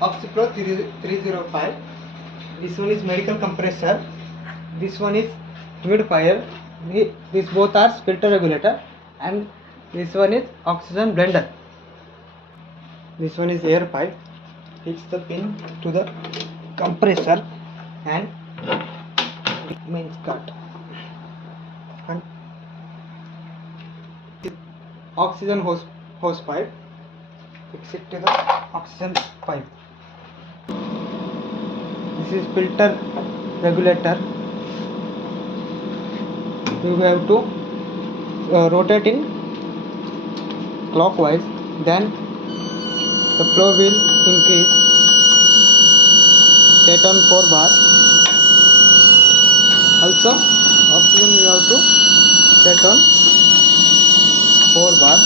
Oxypro 305. This one is medical compressor. This one is humidifier. These both are filter regulator, and this one is oxygen blender. This one is air pipe. Fix the pin to the compressor and main cut. And oxygen hose pipe. Fix it to the oxygen pipe. This is filter regulator. You have to rotate in clockwise, then the flow will increase. Set on 4 bar. Also oxygen you have to set on 4 bar.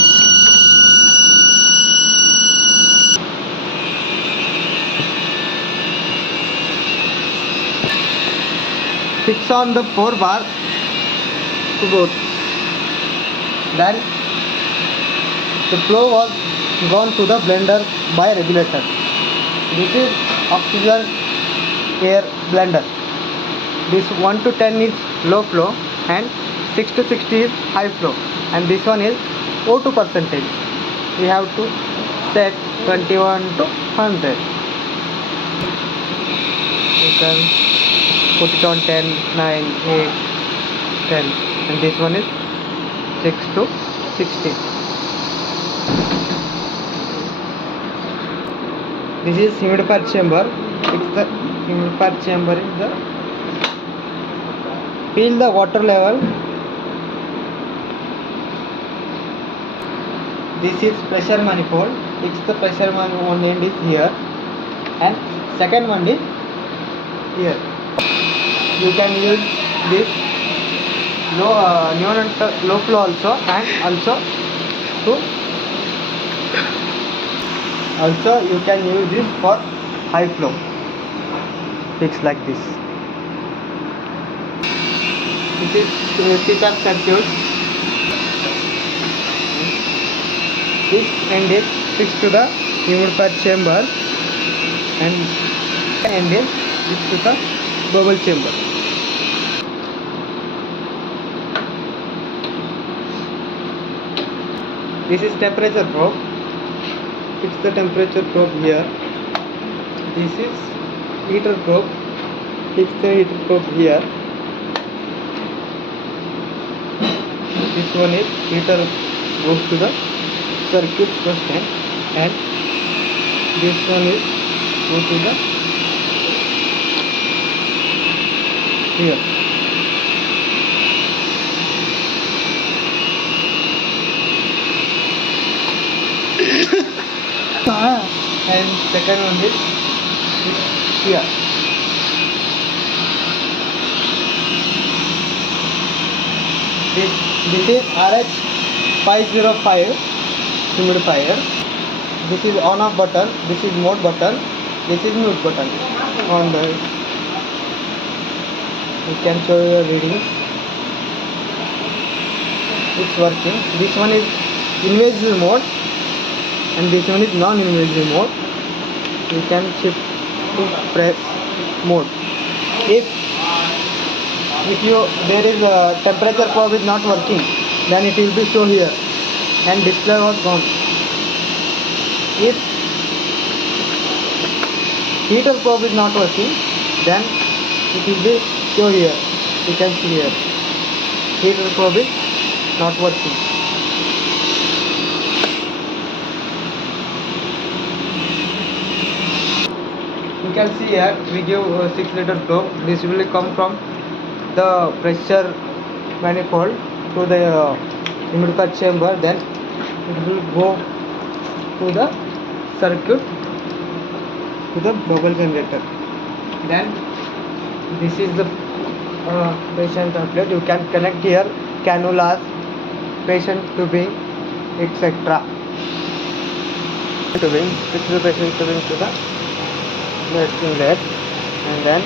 Fix on the 4 bar to both. Then the flow was gone to the blender by regulator. This is oxygen air blender. This 1 to 10 is low flow and 6 to 60 is high flow, and this one is O2 percentage. We have to set 21 to 100. You can put it on 10, 9, 8, 10, and this one is 6 to 60. This is humidifier chamber. It's the humidifier chamber is the feel the water level. This is pressure manifold. It's the pressure manifold. One end is here, and second one is here. You can use this low flow also, and also you can use this for high flow. Fix like this. This is CPAP circuit. This end is fixed to the humidifier chamber, and end is fixed to the bubble chamber. This is temperature probe. Fix the temperature probe here. This is heater probe. Fix the heater probe here. This one is heater goes to the circuit first end, and this one is go to the here. And second one is here. This is RH505 humidifier. This is on off button. This is mode button. This is mute button. On the you can show your readings. It's working. This one is invasive mode, and this one is non-invasive mode. You can shift to press mode. If there is a temperature probe is not working, then it will be show here, and display was gone. If heater probe is not working, then it will be show here. You can see here heater probe is not working. You can see here we give 6 liter probe. This will come from the pressure manifold to the humidifier chamber, then it will go to the circuit to the bubble generator. Then this is the patient outlet. You can connect here cannulas, patient tubing, etc. Tubing, fix the patient tubing to the left inlet, and then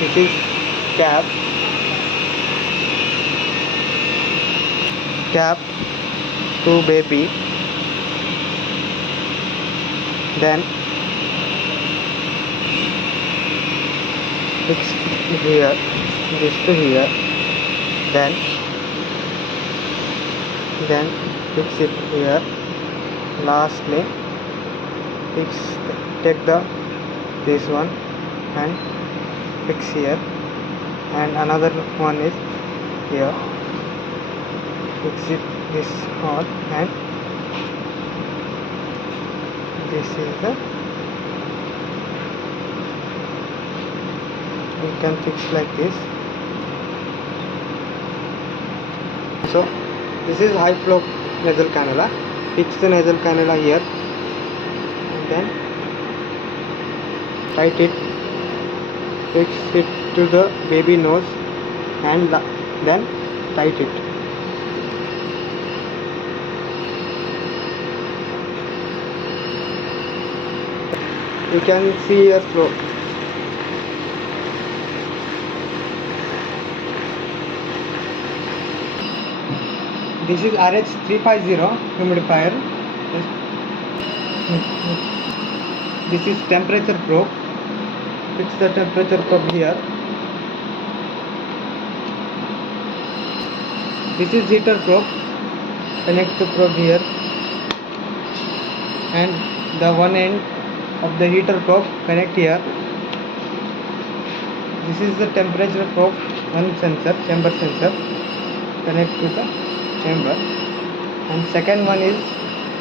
this is cap to baby. Then fix here, this to here. Then fix it here. Lastly, take this one and fix here, and another one is here. Fix it this on, and this is the, you can fix like this. So this is high flow nasal cannula. Fix the nasal cannula here, and then tight it, fix it to the baby nose, and then tight it. You can see a flow. This is RH350 humidifier. This is temperature probe. Fix the temperature probe here. This is heater probe. Connect the probe here, and the one end of the heater probe connect here. This is the temperature probe, one sensor, chamber sensor, connect to the chamber, and second one is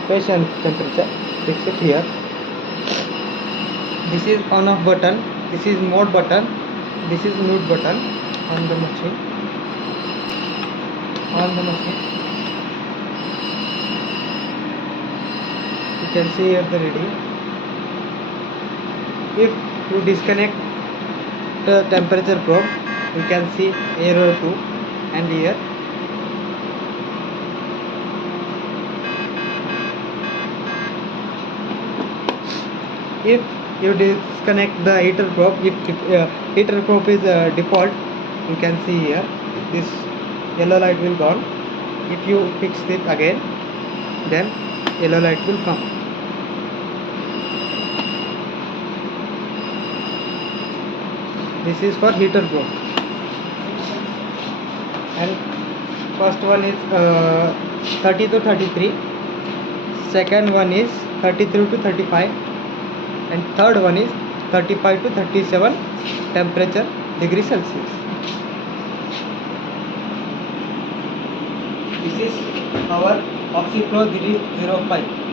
patient temperature. Fix it here. This is on off button, this is mode button, this is mute button on the machine. You can see here the reading. If you disconnect the temperature probe, you can see error 2, and here if you disconnect the heater probe, if heater probe is default, you can see here this yellow light will gone. If you fix it again, then yellow light will come. This is for heater probe, and first one is 30 to 33, second one is 33 to 35, and third one is 35 to 37 temperature degree Celsius. This is our OxyFlow 305.